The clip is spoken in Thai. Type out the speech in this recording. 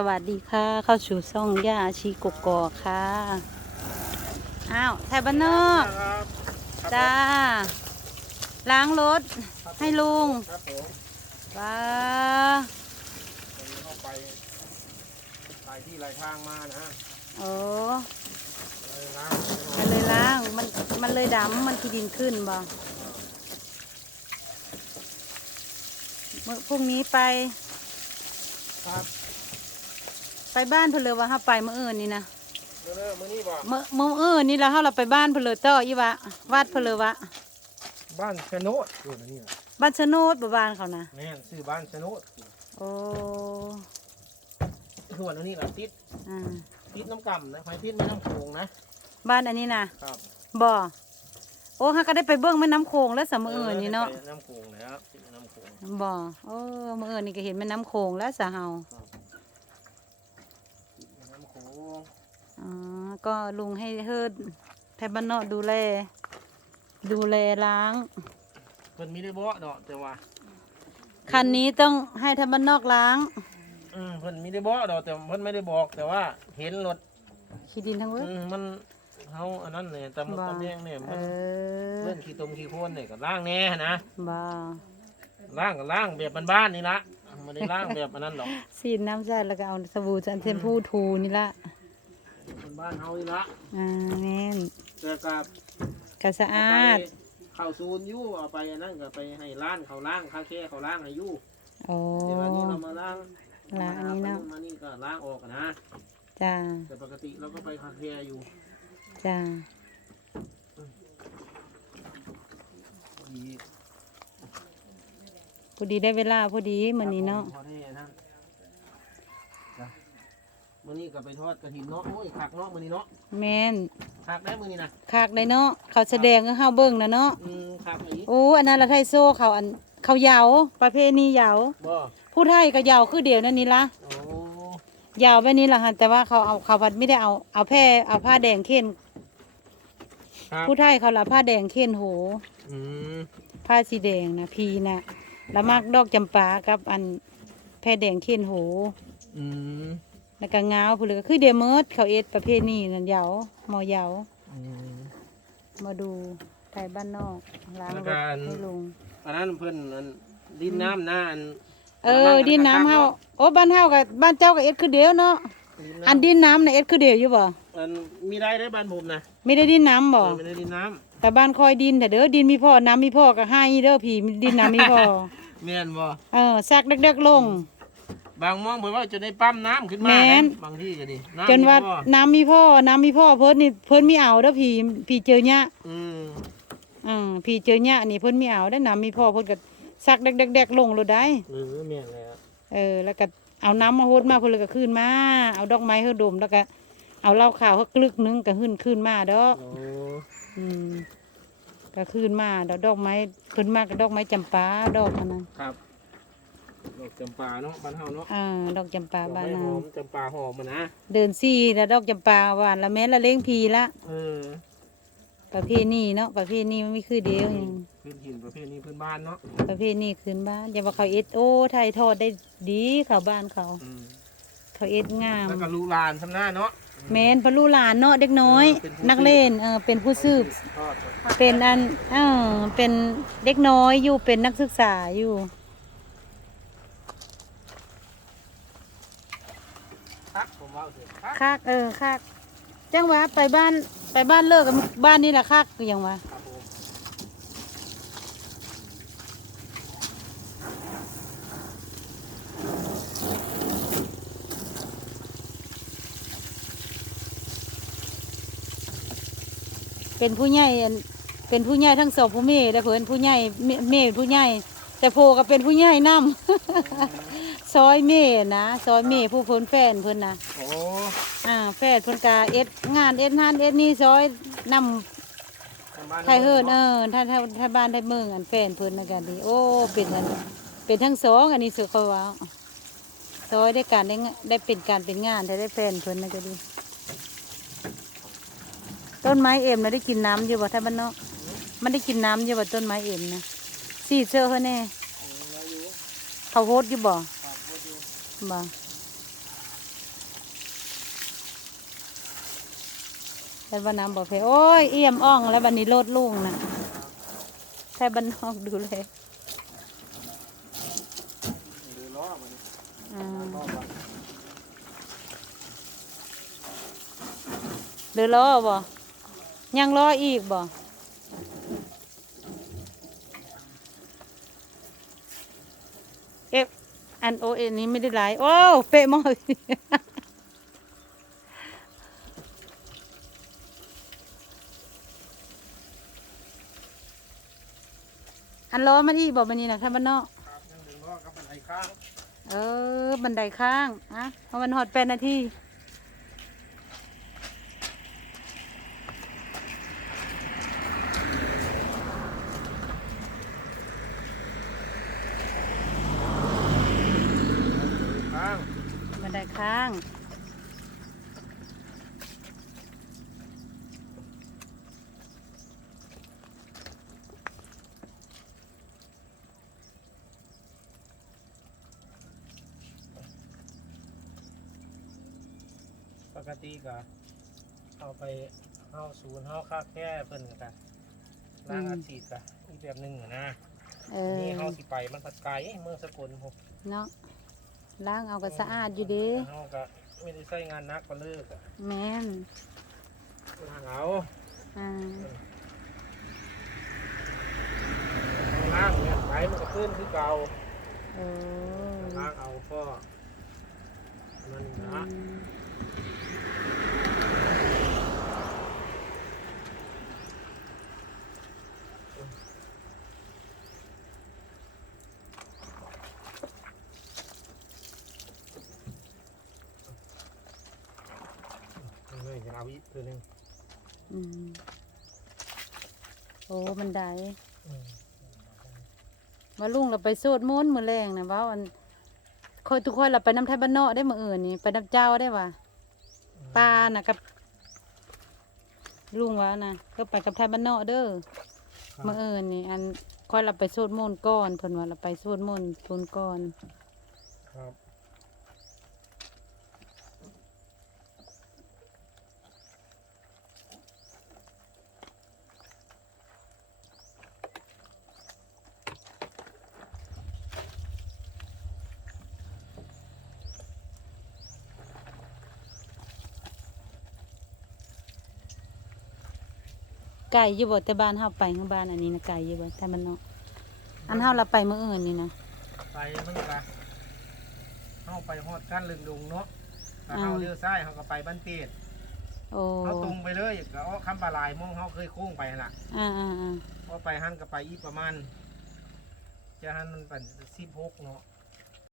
สวัสดีค่ะ เข้าสู่ช่องย่าอาชีกกอกค่ะ อ้าวไทยบ้านนอกครับจ้า ล้างรถ ให้ลุงครับผมว้าวันนี้เข้าไปหลายที่หลายทางมานะโอ้เลยนะมันเลยล้าง มัน มันเลยดำ มันขี้ดินขึ้นบ่เมื่อพรุ่งนี้ไปครับ ไปบ้านเพนเลอว่าเฮาไปเมื่ออื่นนี่นะเมื่อเริ่มมื่อนี้บ่เมื่อเมื่ออื่นนี่แล้วเฮาเราไปบ้านเพนเลอต่ออีวะวาดเพนเลอวะบ้านชะโนดอยู่นะนี่นะบ้านชะโนดบ่บ้านเขานะแม่นชื่อบ้านชะโนดโอ้ส่วนอันนี้ก็ติดอ่าติดน้ำกำนะไฟติดแม่น้ำโขงนะบ้านอันนี้นะครับบ่โอ้ฮะก็ได้ไปเบิ่งแม่น้ำโขงแล้วสมออื่นนี่เนาะ ไปน้ำโขงนะครับติดแม่น้ำโขงบ่โอ้มื้ออื่นนี่ก็เห็นแม่น้ำโขงแล้วสะเฮาติดแม่น้ำโขง อ๋อก็ลุงให้เฮิดไทยบ้านนอกดูแล ดูแลล้าง เพิ่นมีได้บ่ดอกแต่ว่าคันนี้ต้องให้ไทยบ้านนอกล้าง อืมเพิ่นมีได้บ่ดอกแต่เพิ่นไม่ได้บอก แต่ว่าเห็นรถขี้ดินทั้งเว้ยอืมมันเฮาอันนั้นเนี่ยตำบ่ตำแยงเนี่ยเอมันอเพื่อนขี้ตมขี้โคลนเนี่ยก็ล้างแน่นะบ่ล้างก็ล้างแบบบ้านๆนี่ละไม่ได้ล้างแบบอันนั้นหรอก สีดน้ำใส่แล้วก็เอาสบู่จันเทมพูทูนี่ละคน บ้านเฮานี่ละอ่าแม่นแต่กับก็สะอาดเข้าซูนอยู่เอาไปอันนั้นก็ไปให้ร้านเขาล้างคาแค่เขาล้างให้อยู่โอ้เดี๋ยวอันนี้เรามาล้างล้างอันนี้เนาะมานี่ก็ล้างออกอะนะจ้าแต่ปกติเราก็ไปคาแค่อยู่จ้าดีพอดีได้เวลาพอดีมื้อนี้เนาะพอได้อันนั้นจ้ะ มื้อนี้ก็ไปทอดกระถินเนาะโอ้ยคักเนาะมื้อนี้เนาะแม่นคักได้มื้อนี้นะคักได้เนาะเขาแสดงให้เฮาเบิ่งนะเนาะอืมคักอีโอ้อันนั้นละไทยโซ่เขาอันเขาเหยาวประเภทนี้เหยาวบ่ผู้ไทยก็เหยาวคือเดียวนั่นนี่ละโอ้เหยาวแบบนี้ล่ะฮะแต่ว่าเขาเอาเขาพัดไม่ได้เอาเอาแพร่เอาผ้าแดงเข็นครับผู้ไทยเขาละผ้าแดงเข็นโหอืมผ้าสีแดงนะพีนะแล้วมากดอกจำปากับอันแพร่แดงเข็นโห อืม แล้วก็งาวผู้เหลือก็คือเดเมิร์ดเขาเอ็ดประเภทนี้นั่นเหยาวหมอเหยาวอืม มาดูไทยบ้านนอกล้างแล้วรก็ถอันให้ลุง อันนั้นเพิ่นอันดินน้ำหน้าอันเออ ดินน้ำเฮาโอ้บ้านเฮากับบ้านเจ้ากับเอ็ดคือเดียวเนาะอันดินน้ำน่ะเอ็ดคือเดียวอยู่บ่อันมีได้ได้บ้านผมนะไม่ได้ดินน้ำบ่เออไม่ได้ดินน้แต่บ้านคอยดินแต่เด้อดินมีพ่อน้ำมีพ่อก็ให้เด้อผีดินน้ำมีพ่อำแม่นบ่เออซักเด็กๆลง บางมองเพิ่นว่าจะได้ปั๊มน้ำขึ้นมาแม่นนะบางที่ก็ดีน้ำจนว่าบ่น้ำมีพ่อ น้ำมีพ่อเพิ่นนี่เพิ่นมีเอาเด้อผีผีเจอเนี้ยอืมอืมผีเจอเนี้ยนี่เพิ่นมีเอาได้อน้ำมีพ่อเพิ่นก็ซักเด็กๆลงโลดได้ หรือแม่นแล้วเออแล้วก็เอาน้ำมาโฮดมาเพิ่นเลยก็ขึ้นมา เอาดอกไม้เฮาดมแล้วก็เอาเหล้าขาวเฮากลึกนึงก็ขึ้นขึ้นมาเด้อ โอ้อืมก็ขึ้นมาดอกดอกไม้ขึ้นมากับดอกไม้จำปาดอกอันนั้นครับ ดอกจำปาเนาะบ้านเฮาเนาะอ่าดอกจำปาดอกบ้านไม้หเราอมจำปาหอมมันนะเดินซี่แล้วดอกจำปาหวานละแม่นละเล้งพีละ เออประเภทนี้เนาะประเภทนี้มันไม่คือเดียวหยังพื้นถิ่นประเภทนี้พื้นบ้านเนาะประเภทนี้คืนบ้านอย่าว่าเขาเอ็ดโอ้ไทยทอดได้ดีเขาบ้านเขา อืมเขาเอ็ดงาม แล้วก็ลูกหลานสำหน้าเนาะ แม่นพระลูกหลานเนาะเด็กน้อย เออเป็นผู้ นักเล่นเออเป็นผู้สืบ ทอดเป็นอันเออเป็นเด็กน้อยอยู่เป็นนักศึกษาอยู่ ครับผมว่าเถอะ คักเออคักจังหวะไปบ้านไปบ้านเลิกกับบ้านนี่แหละคักคือยังวะเป็นผู้ใหญ่เป็นผู้ใหญ่ทั้งสองผู้เมย์และเพิ่อนผู้ใหญ่เมเมย์เป็นผู้ใหญ่แต่โพก็เป็นผู้ใหญ่นำ ซอยเมย์นะซอยเมย์ผู้เพิ่นแฟนเพิ่นนะโอ้อ่าแฟนเพิ่นกาเอ็ดงานเอ็ดงานเอ็ดนี่ซอยนำไทยเฮิรนเออถ้าถ้าถ้าบ้านไทยเมืองอันแฟนเพิ่นนะกันดีโอ้เป็นอันเป็นทั้งสองอันนี้สุเขาว่าซอยได้การได้งได้เป็นการเป็นงานแต่ได้แฟนเพิ่นนะก็ดี ต้นไม้เอ็มนะได้กินน้ำอยู่บ่ท่านบ้านเนาะมันได้กินน้ำอยู่บ่ต้นไม้เอ็มนะสีเสื้อเขาแน่มาอยู่เขาโฮดอยู่บ่ครั บ่แล้วบานน้ำบ่เพโอ้ยเอี่ยมอ่อง แล้วบันนี้โลดลุงนะแค่บันนอกดูเลยเดือล้อบ่ยังล้ออีกบ่เอ๊ะ อันโอเอ็นนี้ไม่ได้ไลฟ์โอ้เป๊ะมากอันล้อมันอีกบอกมันนี่นะครับบ้านนอกครับยังหรือล้อกับมันไอ้ข้างเออ บันไดข้างอะเพราะมันหอดแปดนาที ข้าง บันไดข้าง ปกติก็เอาไปเอาศูนย์เอาค่าแค่เพิ่นกันล้างอาชีพกันอีกแบบหนึ่งอะนะเออนี่เฮาสิไปมันผัดไก่เมืองสกลผมเนาะ ล้างเอาก็สะอาดอยู่เด้เฮาก็ไม่ได้ใช้งานหนักก็เลิกอะแม่นล้างเอาอ่าล้างเนี่ยไปมันก็ขึ้นคือเก่าเออล้างเอาก็นั่นอืนะ มาอีกตัวหนึงอืมโอ้บันไดอืมว่าลุงเราไปโซดม้นต์มือแรงนะเว่าอันคอยทุกคนเราไปน้ำไทยบ้านนอกได้มืออื่นนี่ไปน้ำเจ้าได้ว่ะปลาน่ะกับ ลุงว่านะก็ไปกับไทยบ้านนอกเด้อครับมื่ออื่นนี่ อันคอยเราไปสวดมนต์ก่อนเพิ่นว่าเราไปสวดมนต์ทุนก่อน ครับ ไก่อยู่บ่แต่บ้านเฮาไปข้างบ้านอันนี้นะไก่อยู่บ่แต่มันเนาะอันเฮาเราไปมื่ออื่นนี่นะไปมันก็เข้าไปฮอดกันลึงลุงเนาะถ้าอ่าเข้าเลี้ยวซ้ายเขาก็ไปบ้านเป็ดโอ้เขาตรงไปเลยก็เอาคำปลาลายมองเขาเคยโค้งไปหั่นล่ะอ่าอ่าอ่าพอไปหันก็ไปอีกประมาณจะหันมันเป็นสิบหกเนาะ